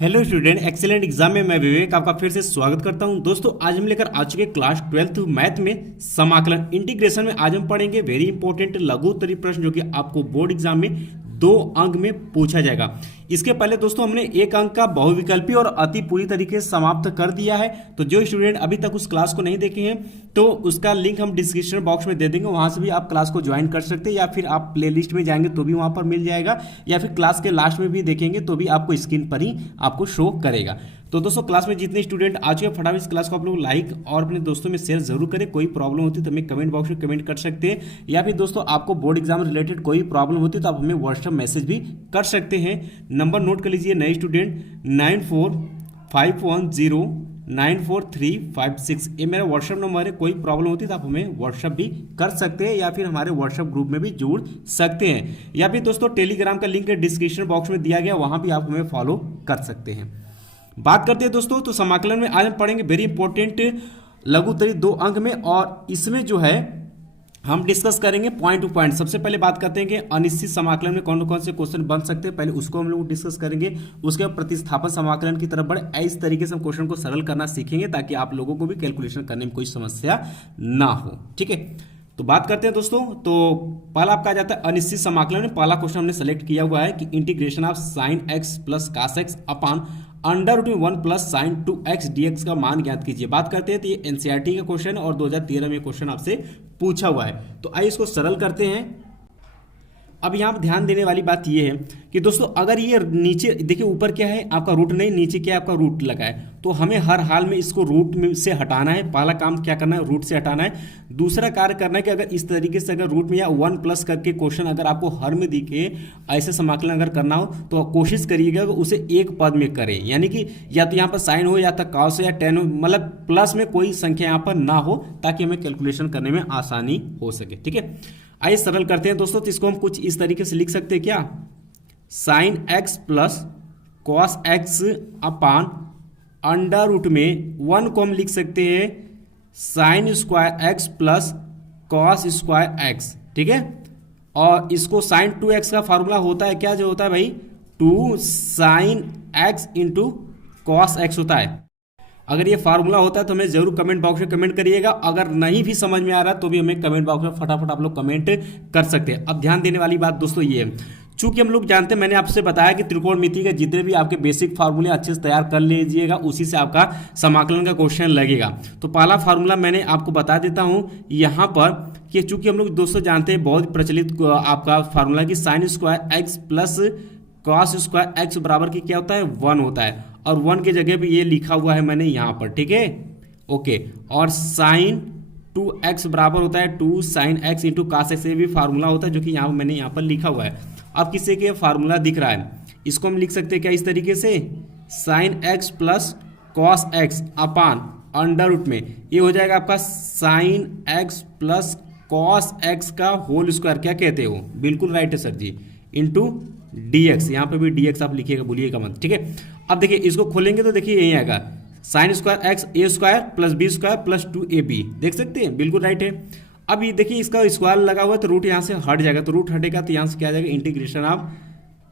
Hello student, excellent exam में मैं विवेक आपका फिर से स्वागत करता हूं। दोस्तों आज हम लेकर आ चुके क्लास 12th मैथ में समाकलन इंटीग्रेशन में आज हम पढ़ेंगे वेरी इंपॉर्टेंट लघु उत्तरीय प्रश्न जो कि आपको बोर्ड एग्जाम में 2 अंक में पूछा जाएगा। इसके पहले दोस्तों हमने 1 अंक का बहुविकल्पी और अति पूरी तरीके से समाप्त कर दिया है। तो जो स्टूडेंट अभी तक उस क्लास को नहीं देखे हैं तो उसका लिंक हम डिस्क्रिप्शन बॉक्स में दे देंगे, वहां से भी आप क्लास को ज्वाइन कर सकते हैं, या फिर आप प्लेलिस्ट में जाएंगे तो भी वहां पर मिल जाएगा, या फिर क्लास के लास्ट में भी देखेंगे तो भी आपको स्क्रीन पर ही आपको शो करेगा। तो दोस्तों क्लास में जितने स्टूडेंट आ चुके हैं फटाफट इस क्लास को आप लोग लाइक और अपने दोस्तों में शेयर जरूर करें। कोई प्रॉब्लम होती है तो हमें कमेंट बॉक्स में कमेंट कर सकते हैं, या फिर दोस्तों आपको बोर्ड एग्जाम रिलेटेड कोई प्रॉब्लम होती है तो आप हमें व्हाट्सएप मैसेज भी कर सकते हैं। नंबर नोट कर लीजिए नए स्टूडेंट 9451094356, ये मेरा व्हाट्सएप नंबर है। कोई प्रॉब्लम होती है तो आप हमें व्हाट्सएप भी कर सकते हैं, या फिर हमारे व्हाट्सएप ग्रुप में भी जुड़ सकते हैं, या फिर दोस्तों टेलीग्राम का लिंक डिस्क्रिप्शन बॉक्स में दिया गया, वहां भी आप हमें फॉलो कर सकते हैं। बात करते हैं दोस्तों तो समाकलन में आज हम पढ़ेंगे वेरी इंपॉर्टेंट लघु उत्तरीय 2 अंक में, और इसमें जो है हम डिस्कस करेंगे पॉइंट टू पॉइंट। सबसे पहले बात करते हैं कि अनिश्चित समाकलन में कौन कौन से क्वेश्चन बन सकते हैं, पहले उसको हम लोग डिस्कस करेंगे। उसके बाद प्रतिस्थापन समाकलन की तरफ बढ़े, इस तरीके से हम क्वेश्चन को सरल करना सीखेंगे ताकि आप लोगों को भी कैलकुलेशन करने में कोई समस्या ना हो। ठीक है, तो बात करते हैं दोस्तों। तो पहला आपका आ जाता है अनिश्चित समाकलन में। पहला क्वेश्चन हमने सेलेक्ट किया हुआ है कि integration of sine x plus cos x upon under root में 1 प्लस साइन 2x dx का मान ज्ञात कीजिए। बात करते हैं तो ये एनसीईआरटी का क्वेश्चन है और 2013 में क्वेश्चन आपसे पूछा हुआ है। तो आइए इसको सरल करते हैं। अब यहाँ पर ध्यान देने वाली बात यह है कि दोस्तों अगर ये नीचे देखिए, ऊपर क्या है आपका रूट नहीं, नीचे क्या है आपका रूट लगा है, तो हमें हर हाल में इसको रूट में से हटाना है। पहला काम क्या करना है, रूट से हटाना है। दूसरा कार्य करना है कि अगर इस तरीके से अगर रूट में या 1 प्लस करके क्वेश्चन अगर आपको हर में दिखे, ऐसे समाकलन अगर करना हो तो कोशिश करिएगा कि उसे एक पद में करें, यानी कि या तो यहाँ पर साइन हो या तो कॉस हो या टेन हो, मतलब प्लस में कोई संख्या यहाँ पर ना हो ताकि हमें कैलकुलेशन करने में आसानी हो सके। ठीक है, आइए सरल करते हैं दोस्तों। तो इसको हम कुछ इस तरीके से लिख सकते हैं क्या, sine x plus cos x upon under root में 1 को हम लिख सकते हैं sine square x plus cos square x. ठीक है, और इसको साइन 2x का फार्मूला होता है क्या, जो होता है भाई 2 sine x into cos x होता है। अगर ये फार्मूला होता है तो हमें जरूर कमेंट बॉक्स में कमेंट करिएगा। अगर नहीं भी समझ में आ रहा तो भी हमें कमेंट बॉक्स में फटाफट आप लोग कमेंट कर सकते हैं। अब ध्यान देने वाली बात दोस्तों ये है, चूंकि हम लोग जानते हैं, मैंने आपसे बताया कि त्रिकोणमिति के जितने भी आपके बेसिक फार्मूले अच्छे से तैयार कर लीजिएगा, उसी से आपका समाकलन का क्वेश्चन लगेगा। तो पहला फार्मूला मैंने आपको बता देता हूं यहाँ पर कि चूंकि हम लोग दोस्तों जानते हैं बहुत प्रचलित आपका फार्मूला कि sign square x plus cos square x बराबर की क्या होता है 1 होता है, और 1 की जगह पे ये लिखा हुआ है मैंने यहाँ पर। ठीक है, ओके, और साइन 2x बराबर होता है 2 sine x into cos x, ये भी फार्मूला होता है जो कि मैंने यहाँ पर लिखा हुआ है। अब किसी के फार्मूला दिख रहा है, इसको हम लिख सकते हैं क्या इस तरीके से, sine x plus cos x upon under root में ये हो जाएगा आपका sine x plus cos x का होल स्क्वायर, क्या कहते हो, बिल्कुल राइट है सर जी, इंटू dx। यहाँ पे भी dx आप लिखिएगा, भूलिएगा मत। ठीक है, अब देखिए इसको खोलेंगे तो देखिए यही आएगा sine square x a square plus b square plus 2ab, देख सकते हैं, बिल्कुल राइट है। अब ये देखिए इसका स्क्वायर लगा हुआ है तो रूट यहाँ से हट जाएगा, तो रूट हटेगा तो यहाँ से क्या आ जाएगा integration of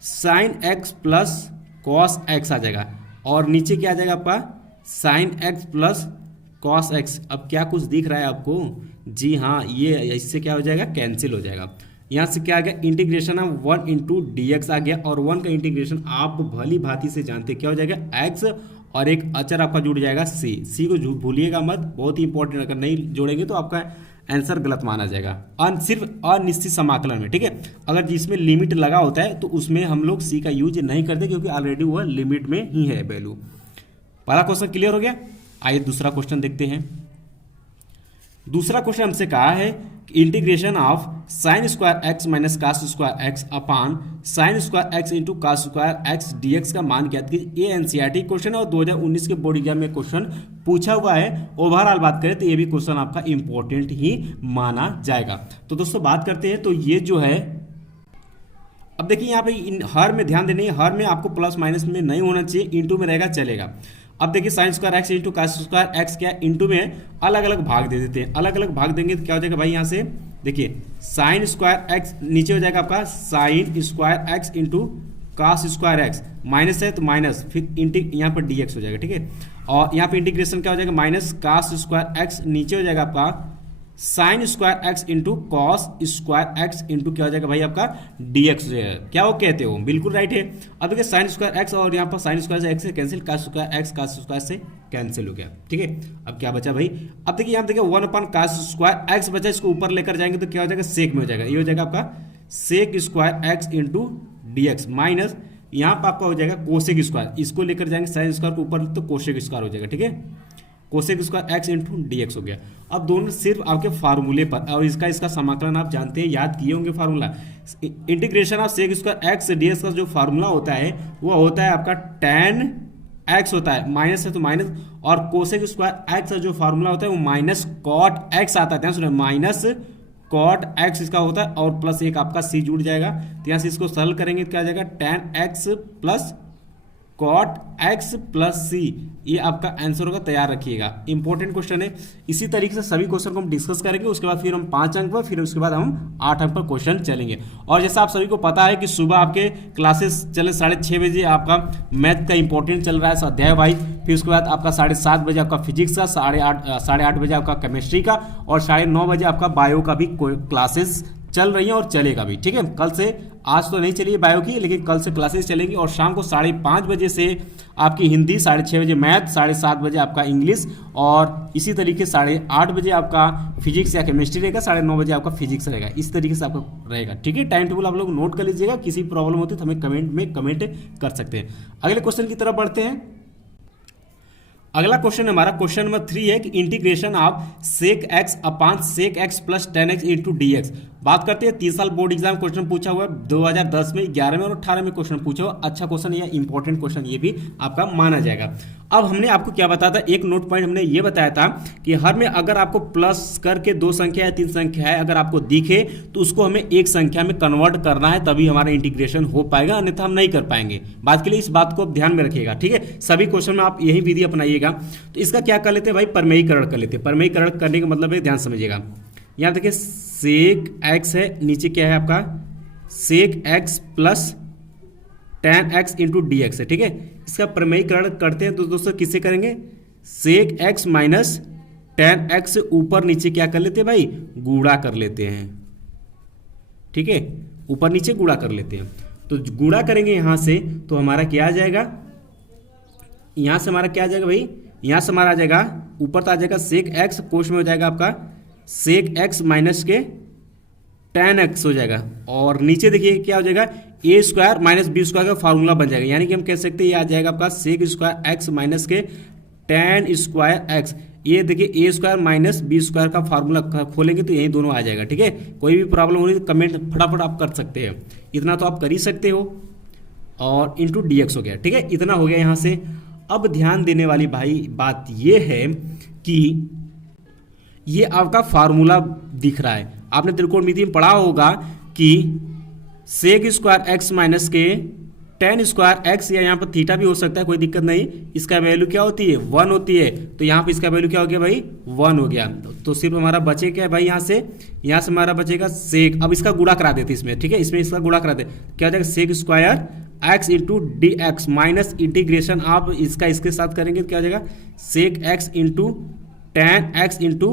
sine x plus cos x आ जाएगा, और नीचे क्या आ जाएगा आपका sine x plus cos x. अब क्या कुछ दिख रहा है आपको, जी हाँ, ये इससे क्या हो जाएगा, कैंसिल हो जाएगा। यहाँ से क्या आ गया integration of 1 into d x आ गया, और 1 का इंटीग्रेशन आप भली भांति से जानते क्या हो जाएगा x, और एक अचर आपका जुड़ जाएगा c को भूलिएगा मत, बहुत ही इंपॉर्टेंट, अगर नहीं जोड़ेंगे तो आपका आंसर गलत माना जाएगा। सिर्फ अनिश्चित समाकलन में। ठीक है, अगर जिसमें लिमिट लगा होता है तो उसमें हम लोग c का यूज नहीं करते क्योंकि ऑलरेडी वह लिमिट में ही है वैल्यू। पहला क्वेश्चन क्लियर हो गया, आइए दूसरा क्वेश्चन देखते हैं। दूसरा क्वेश्चन हमसे कहा है integration of sine square x minus cos square x upon sine square x into cos square x dx का मान ज्ञात कीजिए। ये एनसीईआरटी क्वेश्चन है और 2019 के बोर्ड एग्जाम में क्वेश्चन पूछा हुआ है। ओवरऑल बात करें तो ये भी क्वेश्चन आपका इंपॉर्टेंट ही माना जाएगा। तो दोस्तों बात करते हैं, तो ये जो है, अब देखिए यहाँ पे हर में ध्यान देने, हर में आपको प्लस माइनस में नहीं होना चाहिए, इंटू में रहेगा चलेगा। अब देखिए sine square x into cos square x क्या इंटू में अलग अलग भाग दे देते हैं, अलग अलग भाग देंगे तो क्या हो जाएगा भाई, यहाँ से देखिए साइन स्क्वायर एक्स नीचे हो जाएगा आपका sign square x into cos square x, minus है तो माइनस, फिर यहाँ पर dx हो जाएगा, ठीक है। और यहाँ पे इंटीग्रेशन क्या हो जाएगा, माइनस cos स्क्वायर एक्स, नीचे हो जाएगा आपका sign square x into cos square x into क्या हो जाएगा भाई आपका dx हो जाएगा। क्या वो कहते हो, बिल्कुल राइट है। अब देखिए साइन स्क्वायर एक्स और यहाँ पर साइन स्क्वायर से एक्स से cancel, cos square x cos square से कैंसिल हो गया, ठीक है। अब क्या बचा भाई, अब देखिए यहाँ देखिए 1/cos स्क्वायर एक्स बचा, इसको ऊपर लेकर जाएंगे तो क्या हो जाएगा, सेक में हो जाएगा, ये हो जाएगा आपका sec square x into dx, minus यहाँ पर आपका हो जाएगा कोसेक स्क्वायर, इसको लेकर जाएंगे साइन स्क्वायर को ऊपर तो कोसेक स्क्वायर हो जाएगा, ठीक है। Cosec square x into dx हो गया। अब दोनों सिर्फ आपके फार्मूले पर, और इसका समाकलन आप जानते हैं, याद किए होंगे formula, integration of sec square x dx का जो फार्मूला होता है वो होता है आपका tan x होता है, माइनस है तो माइनस, और कोसेक स्क्वायर एक्स का जो फार्मूला होता है वो माइनस कॉट एक्स आता है, ध्यान सुनिए, माइनस कॉट एक्स इसका होता है, और प्लस एक आपका c जुड़ जाएगा, तो यहाँ से इसको सरल करेंगे तो क्या आ जाएगा tan x plus cot x plus c, ये आपका आंसर होगा, तैयार रखिएगा, इंपॉर्टेंट क्वेश्चन है। इसी तरीके से सभी क्वेश्चन को हम डिस्कस करेंगे, उसके बाद फिर हम 5 अंक पर, फिर उसके बाद हम 8 अंक पर क्वेश्चन चलेंगे। और जैसा आप सभी को पता है कि सुबह आपके क्लासेस चले 6:30 बजे, आपका मैथ का इंपॉर्टेंट चल रहा है अध्याय वाइज, फिर उसके बाद आपका 7:30 बजे आपका फिजिक्स का, 8:30 बजे आपका केमिस्ट्री का, और 9:30 बजे आपका बायो का भी क्लासेस चल रही है और चलेगा भी, ठीक है। कल से, आज तो नहीं चली है बायो की, लेकिन कल से क्लासेस चलेंगी, और शाम को 5:30 बजे से आपकी हिंदी, 6:30 बजे मैथ, 7:30 बजे आपका इंग्लिश, और इसी तरीके 8:30 बजे आपका फिजिक्स या केमिस्ट्री रहेगा, 9:30 बजे आपका फिजिक्स रहेगा, इस तरीके से आपका रहेगा, ठीक है। टाइम टेबल आप लोग नोट कर लीजिएगा, किसी प्रॉब्लम होती है तो हमें कमेंट में कमेंट कर सकते हैं। अगले क्वेश्चन की तरफ बढ़ते हैं। अगला क्वेश्चन हमारा क्वेश्चन नंबर 3 है कि integration of sec x upon sec x plus tan x into dx। बात करते हैं 3 साल बोर्ड एग्जाम क्वेश्चन पूछा हुआ है, 2010 में, 11 में और 18 में क्वेश्चन पूछा हुआ, अच्छा क्वेश्चन है, इंपॉर्टेंट क्वेश्चन ये भी आपका माना जाएगा। अब हमने आपको क्या बताया था, एक नोट पॉइंट हमने ये बताया था कि हर में अगर आपको प्लस करके 2 संख्या या 3 संख्या है अगर आपको दिखे तो उसको हमें एक संख्या में कन्वर्ट करना है, तभी हमारा इंटीग्रेशन हो पाएगा, अन्यथा हम नहीं कर पाएंगे। बात के लिए इस बात को आप ध्यान में रखिएगा, ठीक है। सभी क्वेश्चन में आप यही विधि अपनाइएगा। तो इसका क्या कर लेते हैं भाई, परमेयीकरण कर लेते हैं। परमेयीकरण करने का मतलब है, ध्यान समझिएगा, यहाँ देखिए सेक एक्स है, नीचे क्या है आपका sec x plus tan x into dx है, ठीक है। इसका प्रमेयीकरण करते हैं तो दोस्तों किससे करेंगे, sec x minus tan x से ऊपर नीचे क्या कर लेते हैं भाई, गुणा कर लेते हैं, ठीक है, ऊपर नीचे गुणा कर लेते हैं। तो गुणा करेंगे यहां से तो हमारा क्या आ जाएगा, यहां से हमारा क्या आ जाएगा भाई, यहां से हमारा आ जाएगा, ऊपर तो आ जाएगा सेक एक्स, कोश में हो जाएगा आपका सेक एक्स माइनस के tan x हो जाएगा, और नीचे देखिए क्या हो जाएगा, ए स्क्वायर माइनस बी स्क्वायर का फार्मूला बन जाएगा, यानी कि हम कह सकते हैं ये आ जाएगा आपका सेक स्क्वायर एक्स माइनस के tan स्क्वायर एक्स। ये देखिए ए स्क्वायर माइनस बी स्क्वायर का फार्मूला खोलेंगे तो यही दोनों आ जाएगा, ठीक है। कोई भी प्रॉब्लम हो रही तो कमेंट फटाफट आप कर सकते हैं, इतना तो आप कर ही सकते हो, और इंटू dx हो गया, ठीक है, इतना हो गया यहाँ से। अब ध्यान देने वाली भाई बात ये है कि ये आपका फार्मूला दिख रहा है, आपने त्रिकोणमिति में पढ़ा होगा कि सेक स्क्वायर एक्स माइनस के tan स्क्वायर एक्स, या यहाँ पर थीटा भी हो सकता है, कोई दिक्कत नहीं, इसका वैल्यू क्या होती है, 1 होती है, तो यहाँ पर इसका वैल्यू क्या हो गया भाई, 1 हो गया। तो सिर्फ हमारा बचे क्या है भाई, यहाँ से हमारा बचेगा सेक, अब इसका गुणा करा देते इसमें, ठीक है, इसमें इसका गुणा करा दे, क्या हो जाएगा sec square x into d x minus integration आप इसका इसके साथ करेंगे तो क्या हो जाएगा, sec x into tan x into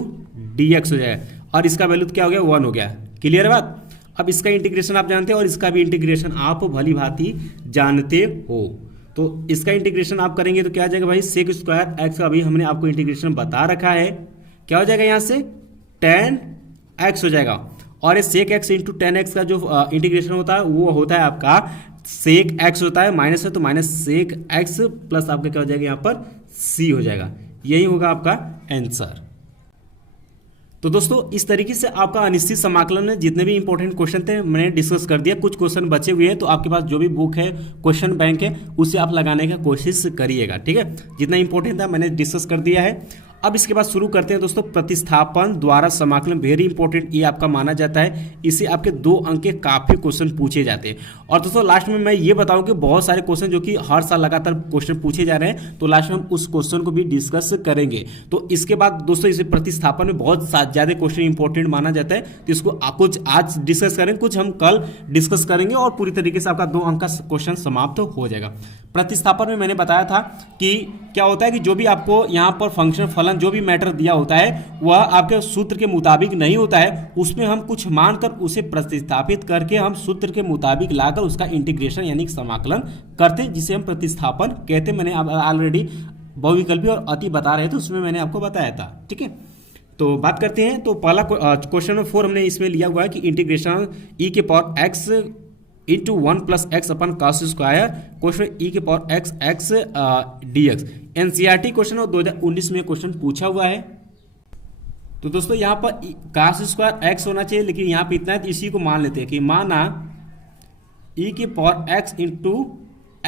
d x हो जाएगा, और इसका वैल्यू क्या हो गया, 1 हो गया। क्लियर है बात। अब इसका इंटीग्रेशन आप जानते हो और इसका भी इंटीग्रेशन आप भली भांति जानते हो, तो इसका इंटीग्रेशन आप करेंगे तो क्या आ जाएगा भाई, सेक स्क्वायर एक्स का अभी हमने आपको इंटीग्रेशन बता रखा है, क्या हो जाएगा यहाँ से tan x हो जाएगा, और ये sec x into tan x का जो इंटीग्रेशन होता है वो होता है आपका सेक एक्स होता है, माइनस है तो माइनस सेक एक्स प्लस आपका क्या हो जाएगा यहाँ पर c हो जाएगा, यही होगा आपका आंसर। तो दोस्तों इस तरीके से आपका अनिश्चित समाकलन में जितने भी इंपॉर्टेंट क्वेश्चन थे मैंने डिस्कस कर दिया, कुछ क्वेश्चन बचे हुए हैं तो आपके पास जो भी बुक है क्वेश्चन बैंक है उससे आप लगाने का कोशिश करिएगा, ठीक है। जितना इंपॉर्टेंट था मैंने डिस्कस कर दिया है। अब इसके बाद शुरू करते हैं दोस्तों प्रतिस्थापन द्वारा समाकलन। वेरी इंपॉर्टेंट ये आपका माना जाता है, इससे आपके 2 अंक के काफी क्वेश्चन पूछे जाते हैं। और दोस्तों लास्ट में मैं ये बताऊं कि बहुत सारे क्वेश्चन जो कि हर साल लगातार क्वेश्चन पूछे जा रहे हैं, तो लास्ट में हम उस क्वेश्चन को भी डिस्कस करेंगे। तो इसके बाद दोस्तों इसे प्रतिस्थापन में बहुत ज्यादा क्वेश्चन इंपॉर्टेंट माना जाता है, तो इसको कुछ आज डिस्कस करेंगे, कुछ हम कल डिस्कस करेंगे और पूरी तरीके से आपका 2 अंक का क्वेश्चन समाप्त हो जाएगा। प्रतिस्थापन में मैंने बताया था कि क्या होता है कि जो भी आपको यहाँ पर फंक्शन फलन जो भी मैटर दिया होता है वह आपके सूत्र के मुताबिक नहीं होता है, उसमें हम कुछ मानकर उसे प्रतिस्थापित करके हम सूत्र के मुताबिक लाकर उसका इंटीग्रेशन यानी समाकलन करते हैं, जिसे हम प्रतिस्थापन कहते हैं। मैंने ऑलरेडी बहुविकल्पी और अति बता रहे थे, उसमें मैंने आपको बताया था। ठीक है, तो बात करते हैं। तो पहला क्वेश्चन नंबर 4 हमने इसमें लिया हुआ है कि इंटीग्रेशन e के power x into 1 plus x अपन कॉस स्क्वायर क्वेश्चन e के power x dx। NCERT question और 2019 में क्वेश्चन पूछा हुआ है। तो दोस्तों यहाँ पर कॉस स्क्वायर x होना चाहिए, लेकिन यहाँ पे इतना है तो इसी को मान लेते हैं कि माना e के पावर x इंटू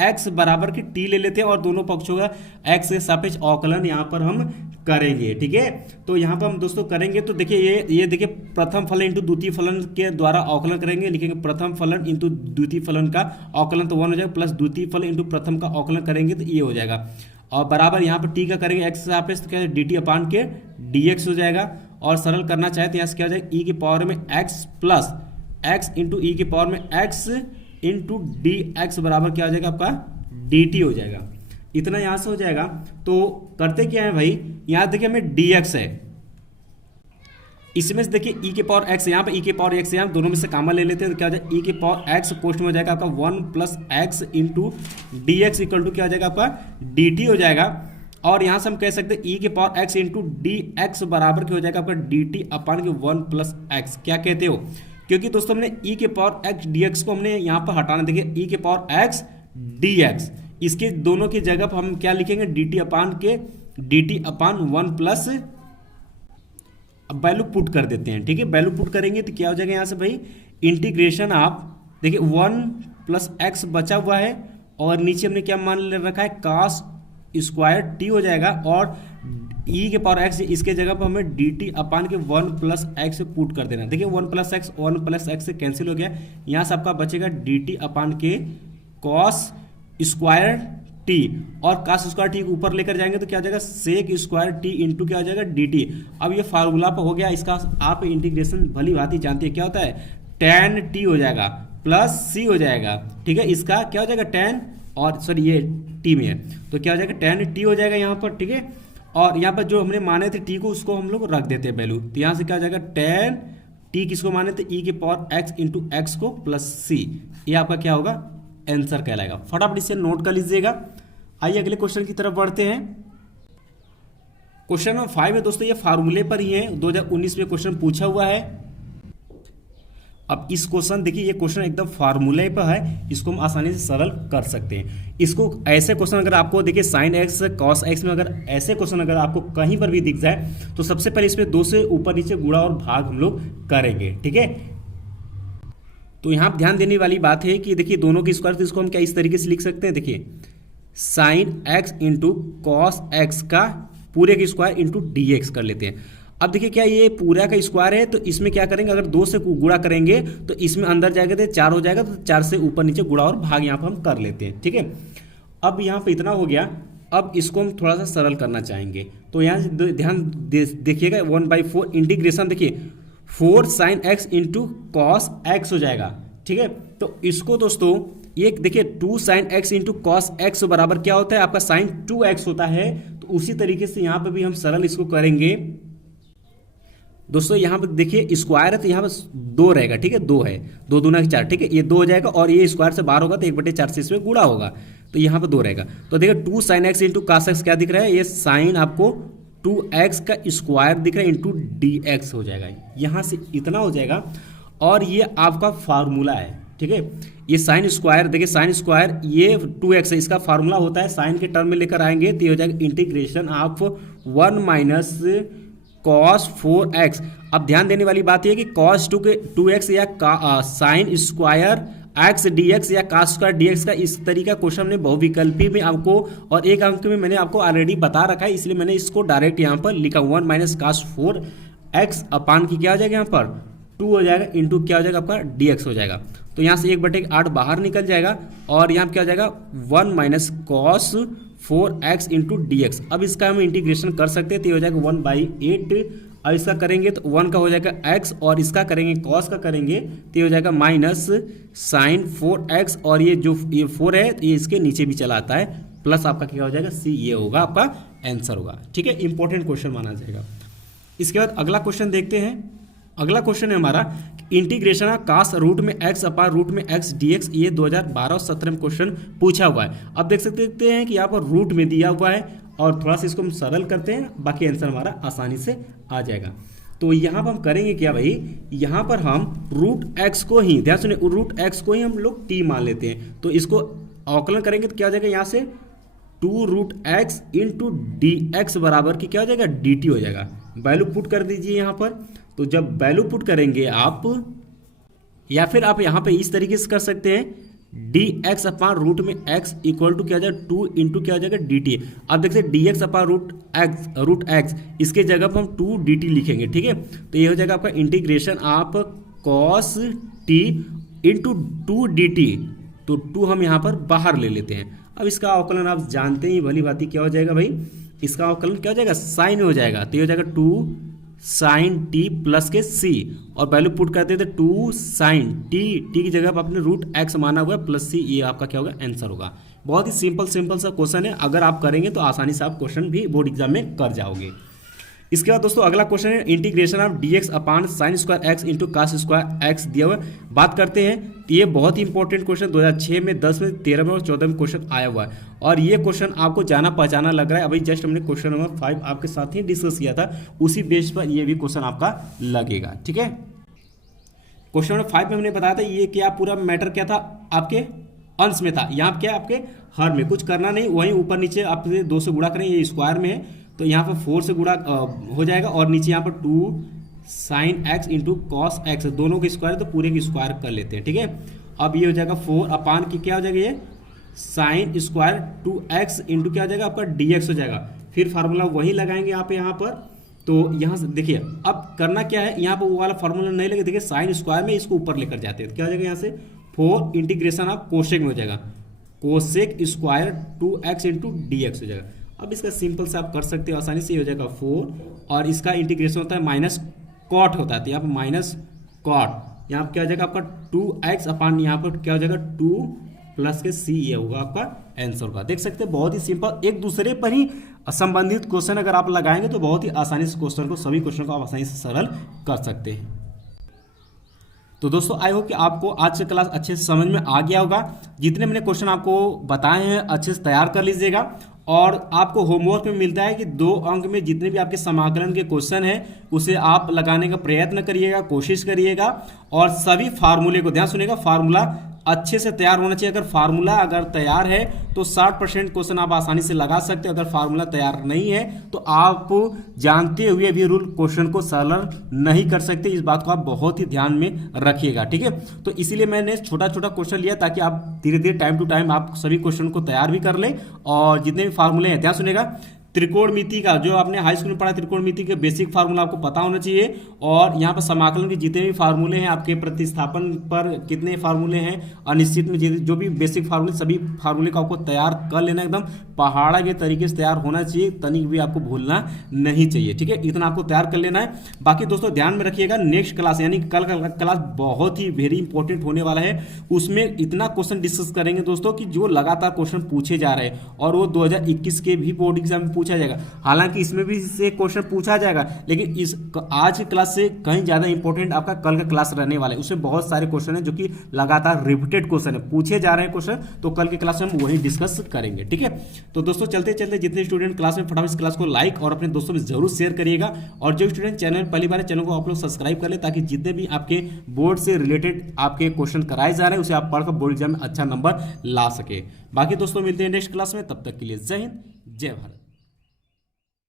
x बराबर की t ले लेते हैं और दोनों पक्षों का x के सापेक्ष अवकलन यहाँ पर हम करेंगे। ठीक है, तो यहाँ पर हम दोस्तों करेंगे तो देखिए ये देखिए प्रथम फलन इंटू द्वितीय फलन के द्वारा अवकलन करेंगे, लिखेंगे प्रथम फलन इंटू द्वितीय फलन का अवकलन तो 1 हो जाएगा, प्लस द्वितीय फलन इंटू प्रथम का अवकलन करेंगे तो ये हो जाएगा, और बराबर यहाँ पर t का करेंगे x सापेक्ष तो क्या है dt अपान के dx हो जाएगा। और सरल करना चाहे तो यहाँ से क्या हो जाएगा e के पावर में x plus x into e के पावर में x इंटू dx बराबर क्या हो जाएगा आपका dt हो जाएगा। इतना यहां से हो जाएगा। तो करते क्या है भाई, यहां देखिए हमें dx है, इसमें से देखिए e के पावर x, यहाँ पे e के पावर x यहाँ दोनों में से कॉमन ले लेते हैं तो क्या हो जाएगा e के पावर x पोस्ट में हो जाएगा आपका 1 plus x into d x equal to क्या हो जाएगा आपका dt हो जाएगा। और यहाँ से हम कह सकते हैं e के power x into d x बराबर क्या हो जाएगा आपका dt अपान के 1 प्लस एक्स। क्या कहते हो, क्योंकि दोस्तों हमने e के पावर x dx को हमने यहाँ पर हटाना, देखिए e के पावर x dx, इसके दोनों की जगह पर हम क्या लिखेंगे dt अपान 1 प्लस, अब वैल्यू पुट कर देते हैं। ठीक है, वैल्यू पुट करेंगे तो क्या हो जाएगा यहाँ से भाई इंटीग्रेशन आप देखिए 1 प्लस एक्स बचा हुआ है और नीचे हमने क्या मान ले रखा है cos स्क्वायर t हो जाएगा, और e के पावर x इसके जगह पर हमें dt अपान के 1 प्लस एक्स पुट कर देना। देखिए 1 प्लस एक्स से कैंसिल हो गया, यहाँ से आपका बचेगा dt अपान के cos स्क्वायर t, और cos स्क्वायर t को ऊपर लेकर जाएंगे तो क्या हो जाएगा सेक स्क्वायर t इंटू क्या हो जाएगा dt। अब ये फार्मूला पर हो गया, इसका आप इंटीग्रेशन भली भांति जानते हैं क्या होता है tan t हो जाएगा प्लस c हो जाएगा। ठीक है, इसका क्या हो जाएगा tan, और सॉरी ये t में है तो क्या हो जाएगा tan t हो जाएगा यहाँ पर। ठीक है, और यहाँ पर जो हमने माने थे t को उसको हम लोग रख देते हैं वैल्यू, तो यहाँ से क्या हो जाएगा tan t किसको माने थे e के पावर x इंटू एक्स को प्लस c, ये आपका क्या होगा आंसर कहलाएगा। फटाफट इसे नोट कर लीजिएगा। आइए अगले क्वेश्चन की तरफ बढ़ते हैं। क्वेश्चन नंबर 5 है दोस्तों, ये फार्मूले पर ही है, 2019 में क्वेश्चन पूछा हुआ है। अब इस क्वेश्चन देखिए ये क्वेश्चन एकदम फार्मूले पर है, इसको हम आसानी से सरल कर सकते हैं। इसको ऐसे क्वेश्चन अगर आपको देखिए साइन एक्स कॉस एक्स में अगर ऐसे क्वेश्चन अगर आपको कहीं पर भी दिख जाए तो सबसे पहले इसमें 2 से ऊपर नीचे गुणा और भाग हम लोग करेंगे। ठीक है, तो यहाँ ध्यान देने वाली बात है कि देखिए दोनों की स्क्वायर, तो इसको हम क्या इस तरीके से लिख सकते हैं, देखिए sine x into cos x का पूरे की स्क्वायर इंटू डी एक्स कर लेते हैं। अब देखिए क्या ये पूरा का स्क्वायर है तो इसमें क्या करेंगे अगर 2 से गुणा करेंगे तो इसमें अंदर जाएगा तो 4 हो जाएगा, तो 4 से ऊपर नीचे गुणा और भाग यहाँ पर हम कर लेते हैं। ठीक है, अब यहाँ पे इतना हो गया। अब इसको हम थोड़ा सा सरल करना चाहेंगे तो यहाँ से ध्यान देखिएगा 1/4 इंटीग्रेशन, देखिए 4 sine x into cos x हो जाएगा। ठीक है, तो इसको दोस्तों ये देखिए 2 sine x into cos x बराबर क्या होता है आपका साइन 2x होता है। तो उसी तरीके से यहाँ पर भी हम सरल इसको करेंगे दोस्तों। यहाँ पर देखिए स्क्वायर है तो यहाँ पर 2 रहेगा। ठीक है, 2 है, 2 दूना 4। ठीक है, ये 2 हो जाएगा और ये स्क्वायर से बाहर होगा तो 1/4 से इसमें गुणा होगा तो यहाँ पर 2 रहेगा। तो देखिए 2 sine x into cos x क्या दिख रहा है, ये साइन आपको 2x का स्क्वायर दिख रहा है इंटू डी एक्स हो जाएगा, यहाँ से इतना हो जाएगा। और ये आपका फार्मूला है। ठीक है, ये साइन स्क्वायर देखिए साइन स्क्वायर ये 2x है, इसका फार्मूला होता है साइन के टर्म में लेकर आएंगे तो ये हो जाएगा integration of 1 minus cos 4x। अब ध्यान देने वाली बात यह है कि कॉस 2x या sign square x D x या कास स्क्वायर डी एक्स का इस तरीका क्वेश्चन हमने बहुविकल्पी में आपको और एक अंक में मैंने आपको ऑलरेडी बता रखा है, इसलिए मैंने इसको डायरेक्ट यहाँ पर लिखा 1 माइनस कास 4 एक्स अपान की क्या हो जाएगा यहाँ पर 2 हो जाएगा इंटू क्या हो जाएगा आपका डी एक्स हो जाएगा। तो यहाँ से 1/8 बाहर निकल जाएगा और यहाँ क्या हो जाएगा 1 minus cos 4x into d x. अब इसका हम इंटीग्रेशन कर सकते हैं तो ये हो जाएगा 1/8 और इसका करेंगे तो 1 का हो जाएगा x और इसका करेंगे cos का करेंगे तो ये हो जाएगा माइनस साइन 4x और ये जो ये 4 है तो ये इसके नीचे भी चला आता है प्लस आपका क्या हो जाएगा c, ये होगा आपका आंसर होगा। ठीक है, इंपॉर्टेंट क्वेश्चन माना जाएगा। इसके बाद अगला क्वेश्चन देखते हैं। अगला क्वेश्चन है हमारा इंटीग्रेशन कास रूट में x अपार रूट में x dx, ये 2012 और 17 में क्वेश्चन पूछा हुआ है। अब देख सकते हैं कि यहाँ पर रूट में दिया हुआ है और थोड़ा सा इसको हम सरल करते हैं, बाकी आंसर हमारा आसानी से आ जाएगा। तो यहाँ पर हम करेंगे क्या भाई, यहाँ पर हम रूट x को ही, ध्यान सुनिए, रूट x को ही हम लोग t मान लेते हैं। तो इसको अवकलन करेंगे तो क्या हो जाएगा, यहाँ से 2 root x into d x बराबर की क्या हो जाएगा dt हो जाएगा। वैल्यू पुट कर दीजिए यहाँ पर। तो जब वैल्यू पुट करेंगे आप, या फिर आप यहाँ पे इस तरीके से कर सकते हैं डी एक्स अपान रूट में x इक्वल टू क्या हो जाएगा 2 इंटू क्या हो जाएगा dt। अब देखते हैं d x upon root x इसके जगह पर हम 2 dt लिखेंगे। ठीक है, तो ये हो जाएगा आपका इंटीग्रेशन आप cos t इंटू 2 dt। तो 2 हम यहाँ पर बाहर ले लेते हैं। अब इसका अवकलन आप जानते ही भली भांति क्या हो जाएगा भाई, इसका अवकलन क्या हो जाएगा साइन हो जाएगा। तो ये हो जाएगा 2 साइन टी प्लस के सी और वैल्यू पुट करते थे 2 साइन टी की जगह पर आपने रूट एक्स माना हुआ है प्लस सी, ये आपका क्या होगा आंसर होगा। बहुत ही सिंपल सा क्वेश्चन है, अगर आप करेंगे तो आसानी से आप क्वेश्चन भी बोर्ड एग्जाम में कर जाओगे। इसके बाद दोस्तों अगला क्वेश्चन है integration of d x upon sine square x into cos square x दिया हुआ है। बात करते हैं तो ये बहुत ही इंपॉर्टेंट क्वेश्चन 2006 में 10 में 13 में और 14 में क्वेश्चन आया हुआ है और ये क्वेश्चन आपको जाना पहचाना लग रहा है। अभी जस्ट हमने क्वेश्चन नंबर 5 आपके साथ ही डिस्कस किया था, उसी बेस पर ये भी क्वेश्चन आपका लगेगा। ठीक है, क्वेश्चन नंबर 5 में हमने बताया था ये क्या पूरा मैटर क्या था, आपके अंश में था, यहाँ क्या आपके हर में, कुछ करना नहीं, वहीं ऊपर नीचे आपने 2 से गुणा करें, ये स्क्वायर में है तो यहाँ पर 4 से गुणा हो जाएगा और नीचे यहाँ पर 2 sine x into cos x, दोनों के स्क्वायर तो पूरे की स्क्वायर कर लेते हैं। ठीक है, अब ये हो जाएगा 4 अपान की क्या हो जाएगा ये साइन स्क्वायर 2x इंटू क्या हो जाएगा आपका dx हो जाएगा। फिर फार्मूला वही लगाएंगे आप यहाँ पर। तो यहाँ से देखिए अब करना क्या है, यहाँ पर वो वाला फार्मूला नहीं लगे, देखिए साइन स्क्वायर में इसको ऊपर लेकर जाते हैं तो क्या हो जाएगा यहाँ से 4 इंटीग्रेशन ऑफ कोसेक में हो जाएगा cosec square 2x into dx हो जाएगा। अब इसका सिंपल से आप कर सकते हो आसानी से, ये हो जाएगा 4 और इसका इंटीग्रेशन होता है माइनस कॉट होता है तो यहाँ पर माइनस कॉट, यहाँ पर क्या हो जाएगा आपका 2x अपान यहाँ पर क्या हो जाएगा 2 प्लस के c, ये होगा आपका आंसर होगा। देख सकते हैं बहुत ही सिंपल, एक दूसरे पर ही संबंधित क्वेश्चन अगर आप लगाएंगे तो बहुत ही आसानी से क्वेश्चन को, सभी क्वेश्चन को आप आसानी से सरल कर सकते हैं। तो दोस्तों आई होप कि आपको आज से क्लास अच्छे से समझ में आ गया होगा। जितने मैंने क्वेश्चन आपको बताए हैं अच्छे से तैयार कर लीजिएगा और आपको होमवर्क में मिलता है कि 2 अंक में जितने भी आपके समाकलन के क्वेश्चन हैं उसे आप लगाने का प्रयत्न करिएगा, कोशिश करिएगा और सभी फार्मूले को ध्यान सुनिएगा, फार्मूला अच्छे से तैयार होना चाहिए। अगर फार्मूला अगर तैयार है तो 60% क्वेश्चन आप आसानी से लगा सकते हैं, अगर फार्मूला तैयार नहीं है तो आप जानते हुए भी रूल क्वेश्चन को सरल नहीं कर सकते। इस बात को आप बहुत ही ध्यान में रखिएगा। ठीक है, तो इसीलिए मैंने छोटा छोटा क्वेश्चन लिया ताकि आप धीरे धीरे टाइम टू टाइम आप सभी क्वेश्चन को तैयार भी कर लें और जितने भी फार्मूले हैं ध्यान सुनिएगा। त्रिकोणमिति का जो आपने हाई स्कूल में पढ़ा, त्रिकोणमिति के बेसिक फार्मूला आपको पता होना चाहिए और यहाँ पर समाकलन के जितने भी फार्मूले हैं, आपके प्रतिस्थापन पर कितने फार्मूले हैं, अनिश्चित में जो भी बेसिक फार्मूले, सभी फार्मूले को आपको तैयार कर लेना, एकदम पहाड़ा के तरीके से तैयार होना चाहिए, तनिक भी आपको भूलना नहीं चाहिए। ठीक है, इतना आपको तैयार कर लेना है। बाकी दोस्तों ध्यान में रखिएगा, नेक्स्ट क्लास यानी कल का क्लास बहुत ही वेरी इंपॉर्टेंट होने वाला है। उसमें इतना क्वेश्चन डिस्कस करेंगे दोस्तों कि जो लगातार क्वेश्चन पूछे जा रहे हैं और वो 2021 के भी बोर्ड एग्जाम में पूछा जाएगा। हालांकि इसमें भी से क्वेश्चन पूछा जाएगा लेकिन इस आज की क्लास से कहीं ज्यादा इंपॉर्टेंट आपका कल का क्लास रहने वाला है। उसमें बहुत सारे क्वेश्चन है जो कि लगातार रिपीटेड क्वेश्चन है, पूछे जा रहे हैं क्वेश्चन, तो कल की क्लास में हम वही डिस्कस करेंगे। ठीक है, तो दोस्तों चलते चलते जितने स्टूडेंट क्लास में फटाफट इस क्लास को लाइक और अपने दोस्तों में जरूर शेयर करिएगा और जो स्टूडेंट चैनल पहली बार चैनल को आप लोग सब्सक्राइब कर ले ताकि जितने भी आपके बोर्ड से रिलेटेड आपके क्वेश्चन कराए जा रहे हैं उसे आप पढ़कर बोर्ड एग्जाम में अच्छा नंबर ला सके। बाकी दोस्तों मिलते हैं नेक्स्ट क्लास में, तब तक के लिए जय हिंद जय भारत।